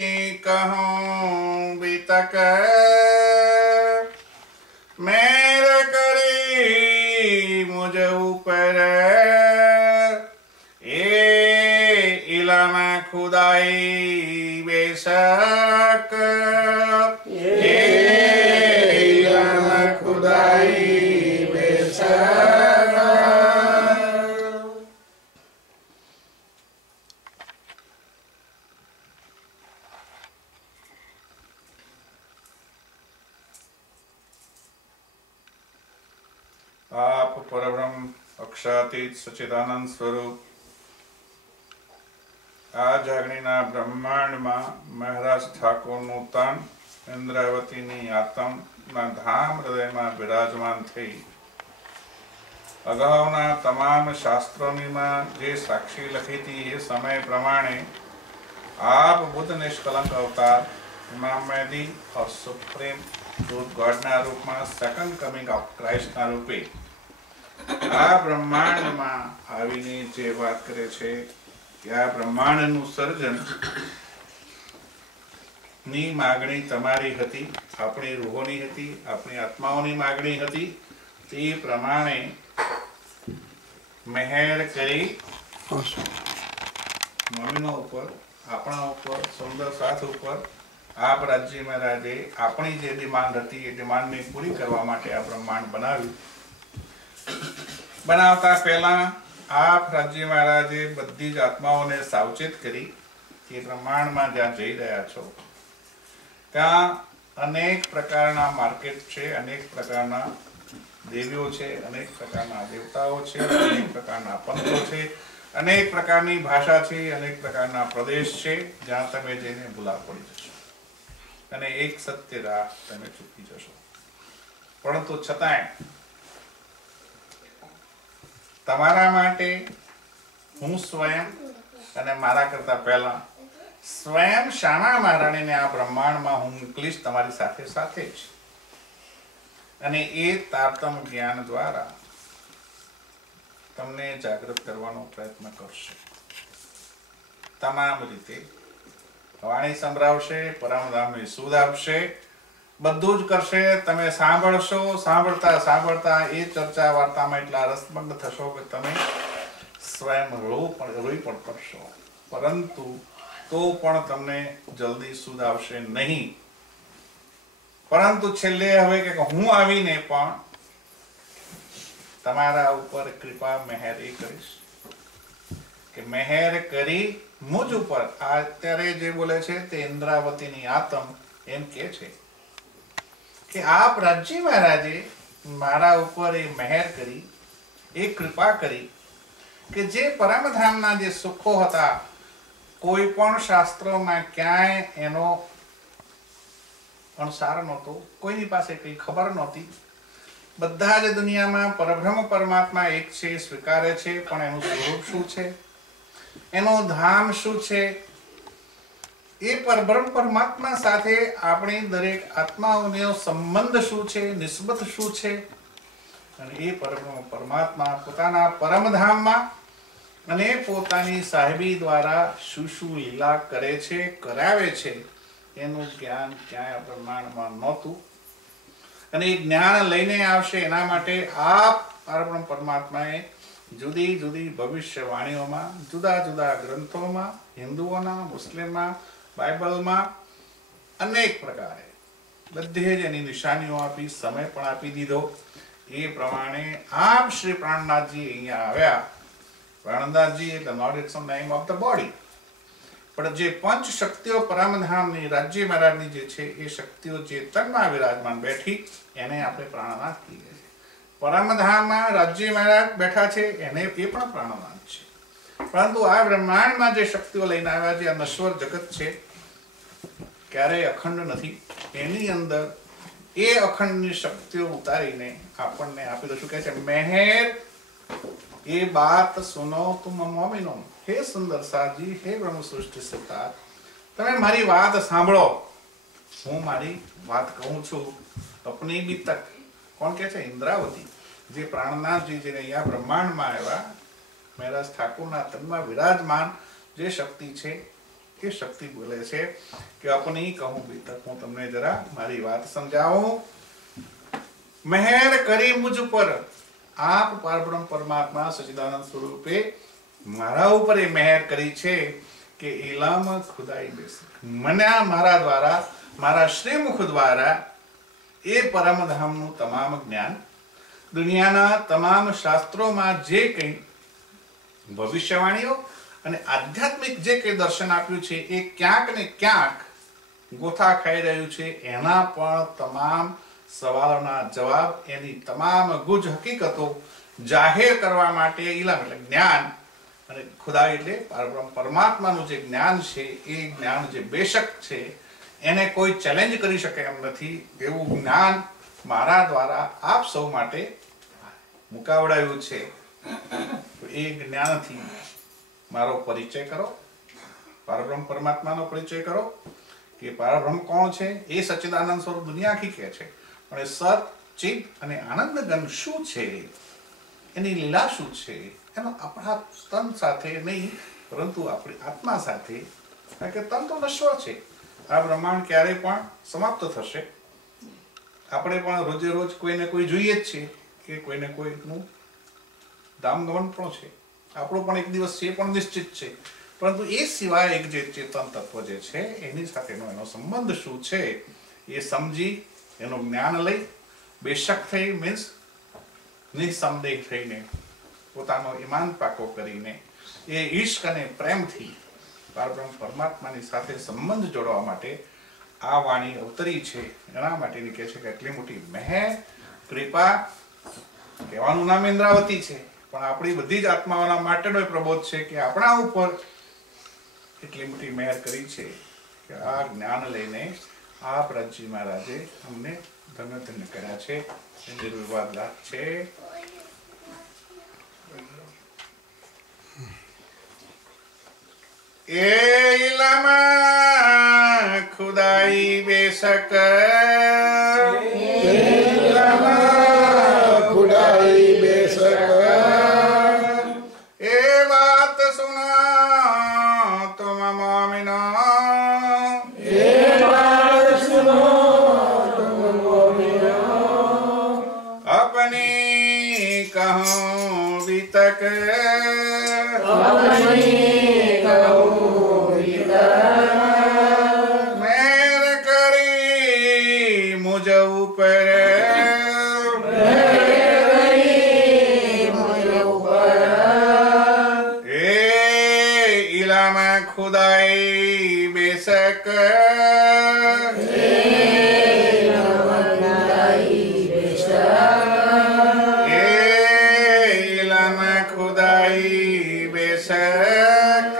कहूँ बीतक मेर करी मुझ ऊपर ए इलम खुदाई बेशक ए इलम खुदाई बेशक। आप परब्रह्म अक्षातीत सच्चिदानंद स्वरूप આ જાગણીના બ્રહ્માંડમાં મહારાજ ઠાકોરનું તન ઇન્દ્રાવતીની આતમના ધામ હૃદયમાં બિરાજમાન થઈ અગાઉના તમામ શાસ્ત્રોનીમાં જે સાક્ષી લખી હતી એ સમય પ્રમાણે આપ બુદ્ધ નિષ્કલંક અવતાર ઇમામ મહેદી ઓર સુપ્રીમ ટ્રુથ ગોડના રૂપમાં સેકન્ડ કમિંગ ઓફ ક્રાઇસ્ટના રૂપે આ બ્રહ્માંડમાં આવીને જે વાત કરે છે કે આ બ્રહ્માંડનું સર્જન ની માગણી તમારી હતી, આપણી રૂહોની હતી, આપણી આત્માઓની માગણી હતી. તે પ્રમાણે મહેર કરી મમ્મીનો ઉપર, આપણા ઉપર, સુંદર સાથ ઉપર આપ રાજ્ય મહારાજે આપણી જે ડિમાન્ડ હતી એ ડિમાન્ડને પૂરી કરવા માટે આ બ્રહ્માંડ બનાવ્યું. બનાવતા પહેલા આપ રાજ્ય મહારાજે બધી જ આત્માઓને સાવચેત કરી કે બ્રહ્માંડમાં જ્યાં જઈ રહ્યા છો ત્યાં અનેક પ્રકારના માર્કેટ છે, અનેક પ્રકારના દેવીઓ છે, અનેક પ્રકારના દેવતાઓ છે, અનેક પ્રકારના પંથો છે, અનેક પ્રકારની ભાષા છે, અનેક પ્રકારના પ્રદેશ છે જ્યાં તમે જઈને ભૂલા પડી જશો અને એક સત્ય રાહ તમે ચૂકી જશો. પરંતુ છતાંય તમારા માટે હું સ્વયં અને મારા કરતા પહેલા સ્વયં શ્યામા મહારાણીને આ બ્રહ્માંડમાં હું મોકલીશ તમારી સાથે સાથે જ, અને એ તારતમ જ્ઞાન દ્વારા તમને જાગૃત કરવાનો પ્રયત્ન કરશે. તમામ રીતે વાણી સંભળાવશે, પરમધામની સુધ આપશે, બધું જ કરશે. તમે સાંભળશો, સાંભળતા સાંભળતા એ ચર્ચા વાર્તામાં એટલા રસમગ્ન થશો કે તમે સ્વયં રોઈ પણ કરશો. પરંતુ તો પણ તમને જલ્દી સુધ આવશે નહીં. પરંતુ છેલ્લે હવે કે હું આવીને પણ તમારા ઉપર કૃપા મહેર એ કરીશ કે મહેર કરી મુજ ઉપર. અત્યારે જે બોલે છે તે ઇન્દ્રાવતીની આતમ એમ કે છે કે આપ રાજ્ય મહારાજે મારા ઉપર એ મહેર કરી, એ કૃપા કરી કે જે પરમધામના જે સુખો હતા કોઈ પણ શાસ્ત્રોમાં ક્યાંય એનો અણસાર નહોતો, કોઈની પાસે કઈ ખબર નહોતી. બધા જ દુનિયામાં પરબ્રહ્મ પરમાત્મા એક છે, સ્વીકારે છે, પણ એનું સ્વરૂપ શું છે, એનું ધામ શું છે, એ પરબ્રહ્મ પરમાત્મા સાથે આપણી દરેક આત્માઓનો સંબંધ શું છે, નિસ્બત શું છે, અને એ પરબ્રહ્મ પરમાત્મા પોતાના પરમધામમાં અને પોતાની સાહેબી દ્વારા શું શું લીલા કરે છે, કરાવે છે, એનું જ્ઞાન ક્યાંય બ્રહ્માંડમાં નહોતું. અને એ જ્ઞાન લઈને આવશે એના માટે આપ પરબ્રહ્મ પરમાત્માએ જુદી જુદી ભવિષ્યવાણીઓમાં, જુદા જુદા ગ્રંથોમાં, હિન્દુઓના, મુસ્લિમમાં, બાઇબલમાં અનેક પ્રકારે બધે જ એની નિશાનીઓ આપી, સમય પણ આપી દીધો. એ પ્રમાણે આપ શ્રી પ્રાણનાથજી અહીંયા આવ્યા. પ્રાણનાથજી એટલે not it's name of the body, પણ જે પંચ શક્તિઓ પરમધામની રાજ્ય મહારાજની જે છે એ શક્તિઓ જે તનમાં વિરાજમાન બેઠી એને આપણે પ્રાણનાથ કહીએ છીએ. પરમધામમાં રાજ્ય મહારાજ બેઠા છે એને એ પણ પ્રાણનાથ છે. પરંતુ આ બ્રહ્માંડમાં જે શક્તિઓ લઈને આવ્યા છે, આ નશ્વર જગત છે, ક્યારેય અખંડ નથી. એની અંદર એ અખંડની શક્તિઓ ઉતારીને આપણને આપી દઉં. શું કહે છે? મહેર એ બાત સુનો તુમ મોમિનો. હે સુંદર સાજી, હે બ્રહ્મ સૃષ્ટિ સિદ્ધાર્થ, તમે મારી વાત સાંભળો. હું મારી વાત કહું છું. અપની બી તક. કોણ કે છે? ઇન્દ્રાવતી. જે પ્રાણનાથજી જેને અહીંયા બ્રહ્માંડમાં આવ્યા, મહારાજ ઠાકોરના તનમાં વિરાજમાન જે શક્તિ છે એ શક્તિ બોલે છે કે अपनी कहूं बीतक। હું તમને જરા મારી વાત સમજાવું। મહેર કરી મુझ પર, આપ પરબ્રહ્મ પરમાત્મા સચ્ચિદાનંદ સ્વરૂપે મારા ઉપર એ મહેર કરી છે કે ઇલમ ખુદાઈ બેસક, મને મારા દ્વારા, મારા શ્રીમુખ દ્વારા એ પરમધામનું તમામ જ્ઞાન, દુનિયાના તમામ શાસ્ત્રોમાં જે કંઈ ભવિષ્યવાણીઓ અને આધ્યાત્મિક જે કંઈ દર્શન આપ્યું છે એ ક્યાંક ને ક્યાંક ગોથા ખાઈ રહ્યું છે। એના પણ તમામ સવાલોના જવાબ, એની તમામ ગુજ હકીકતો જાહેર કરવા માટે ઇલમ એટલે જ્ઞાન, અને ખુદા એટલે પરબ્રહ્મ પરમાત્માનું જે જ્ઞાન છે એ જ્ઞાન જે બેશક છે એને કોઈ ચેલેન્જ કરી શકે એમ નથી, એવું જ્ઞાન મારા દ્વારા આપ સૌ માટે મુકાવડાયું છે। એ જ્ઞાનથી મારો પરિચય કરો, પરબ્રહ્મ પરમાત્માનો પરિચય કરો કે પરબ્રહ્મ કોણ છે। એ સચ્ચિદાનંદ સ્વરૂપ દુનિયા આખી કહે છે, પણ એ સત, ચિત અને આનંદ ઘન શું છે, એની લીલા શું છે, એનો આપણા તન સાથે નહીં પરંતુ આપણી આત્મા સાથે, કારણ કે તન તો નશ્વર છે, આ બ્રહ્માંડ ક્યારેય પણ સમાપ્ત થશે। આપણે પણ રોજે રોજ કોઈને કોઈ જોઈએ જ છીએ કે કોઈને કોઈનું ધામગમન પણ છે, આપણું પણ એક દિવસ છે, એ પણ નિશ્ચિત છે, પરંતુ એ સિવાય એક જે ચેતન તત્વ જે છે એની સાથેનો એનો સંબંધ શું છે એ સમજી એનું જ્ઞાન લઈ બેશક થઈ મીન્સ નિસંદેહ થઈને પોતાનો ઈમાન પાકો કરીને એ ઈશ્ક અને પ્રેમથી પરબ્રહ્મ પરમાત્માની સાથે સંબંધ જોડવા માટે આ વાણી અવતરી છે। એના માટેની કહે છે કે એટલી મોટી મહેર, કૃપા, કહેવાનું નામ ઇન્દ્રાવતી છે પણ આપણી બધી જ આત્માઓના માટેનો પ્રબોધ છે કે આપણા ઉપર એટલી મોટી મહેર કરી છે કે આ જ્ઞાન લઈને આ પ્રજી મહારાજે અમને ધન્ય ધન્ય કર્યા છે। એ નિર્વિવાદ લાભ છે। એ ઇલમ ખુદાઈ બેશક, ખુદાઈ બેશક, એ વાત સુના તુમ મોમિનો, એ વાત સુનો તુમ મોમિનો, अपनी कहूं बीतक, अपनी कहूं बीतक, मेर करी मुझ ऊपर, खुदाई बेशक, इलम खुदाई बेशक,